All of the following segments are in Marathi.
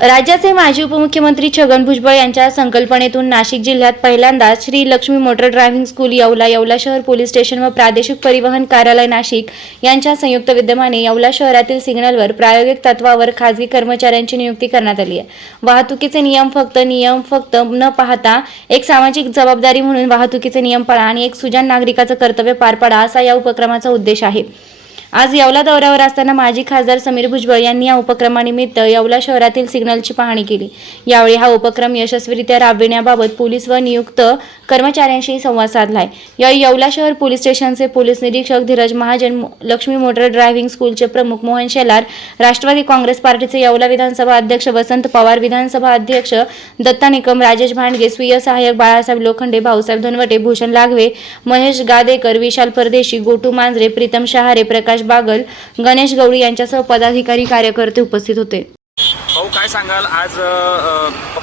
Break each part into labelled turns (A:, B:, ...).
A: राज्याचे माजी उपमुख्यमंत्री छगन भुजबळ यांच्या संकल्पनेतून नाशिक जिल्ह्यात पहिल्यांदाच Shri Lakshmi motor driving school Yeola Yeola शहर पोलीस स्टेशन व प्रादेशिक परिवहन कार्यालय नाशिक यांच्या संयुक्त विद्यमाने येवला शहरातील सिग्नलवर प्रायोगिक तत्वावर खासगी कर्मचाऱ्यांची नियुक्ती करण्यात आली आहे. वाहतुकीचे नियम फक्त नियम फक्त न पाहता एक सामाजिक जबाबदारी म्हणून वाहतुकीचे नियम पाळा आणि एक सुजान नागरिकाचं कर्तव्य पार पाडा असा या उपक्रमाचा उद्देश आहे. आज येवला दौऱ्यावर असताना माजी खासदार समीर भुजबळ यांनी या उपक्रमानिमित्त येवला शहरातील सिग्नलची पाहणी केली. यावेळी हा उपक्रम यशस्वीरित्या राबविण्याबाबत पोलीस व नियुक्त कर्मचाऱ्यांशी संवाद साधलाय. या येवला शहर पोलीस स्टेशनचे पोलीस निरीक्षक धीरज महाजन लक्ष्मी मोटर ड्रायव्हिंग स्कूलचे प्रमुख मोहन शेलार राष्ट्रवादी काँग्रेस पार्टीचे येवला विधानसभा अध्यक्ष वसंत पवार विधानसभा अध्यक्ष दत्ता निकम राजेश भांडगे स्वीय सहाय्यक बाळासाहेब लोखंडे भाऊसाहेब धनवटे भूषण लागवे महेश गादेकर विशाल परदेशी गोटू मांजरे प्रीतम शहारे प्रकाश बागल गणेश गवळी यांच्यासह पदाधिकारी कार्यकर्ते उपस्थित होते.
B: भाऊ काय सांगाल? आज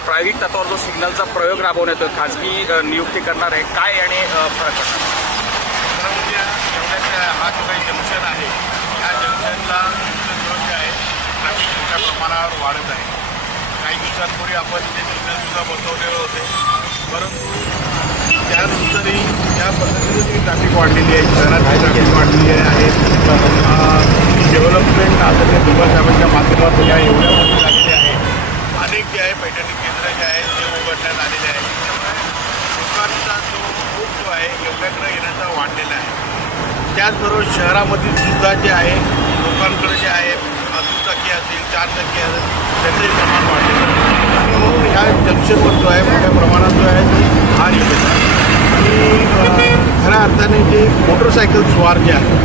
B: प्रायोगिक तत्वावर जो सिग्नलचा प्रयोग राबवण्यात येतो खाजगी नियुक्ती करणार आहे काय आणि
C: म्हणजे हा जो काही जंक्शन आहे या जंक्शनला आहे ट्रॅफिक मोठ्या प्रमाणावर वाढत आहे. काही दिवसांपूर्वी आपण ते सिग्नल सुद्धा बसवलेले होते परंतु त्या ट्रॅफिक वाढलेली आहे शहरात ट्रॅफिक वाढलेली आहे. डेव्हलपमेंट आदरणीय दुर्गा साहेबांच्या माध्यमातून या एवढ्यामध्ये झालेली आहे अनेक जे आहे पैठणी केंद्र जे आहेत ते उघडण्यात आलेले आहे. त्यामुळे लोकांचा जो खूप जो आहे एवढ्याकडे येण्याचा वाढलेला आहे. त्याचबरोबर शहरामधील सुद्धा जे आहे लोकांकडे जे आहे दुचाकी असेल चार चाकी असेल त्याचंही प्रमाण वाढलेलं आहे. आणि म्हणून ह्या जंक्शनवर जो आहे मोठ्या प्रमाणात जो आहे ते हार आणि अर्थाने जे मोटरसायकल स्वार जे आहे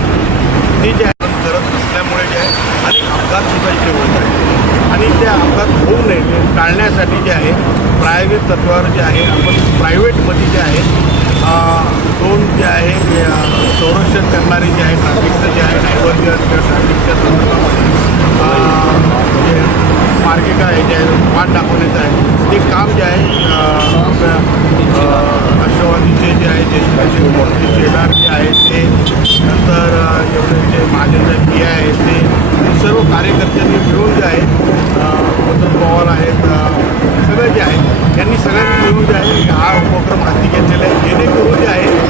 C: ते जे आहे करत नसल्यामुळे जे आहे अनेक अपघातसुद्धा इथे होत आहे आणि ते अपघात होऊ नये टाळण्यासाठी जे आहे प्रायव्हेट तत्वावर जे आहे आपण प्रायव्हेटमध्ये जे आहे दोन जे आहे संरक्षण करणारे जे आहे ट्रॅफिकचं जे आहे डायव्हर्जन किंवा ट्रॅफिकच्या संदर्भामध्ये जे मार्गिका आहे जे आहे वाट दाखवण्याचं आहे ते काम जे आहे आपल्या राष्ट्रवादीचे जे आहे देशपांडे त्यांनी सगळ्यांनी मिळून जे आहे हा उपक्रम हाती घेतलेला आहे. जेणेकरून जे आहे